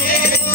yeah.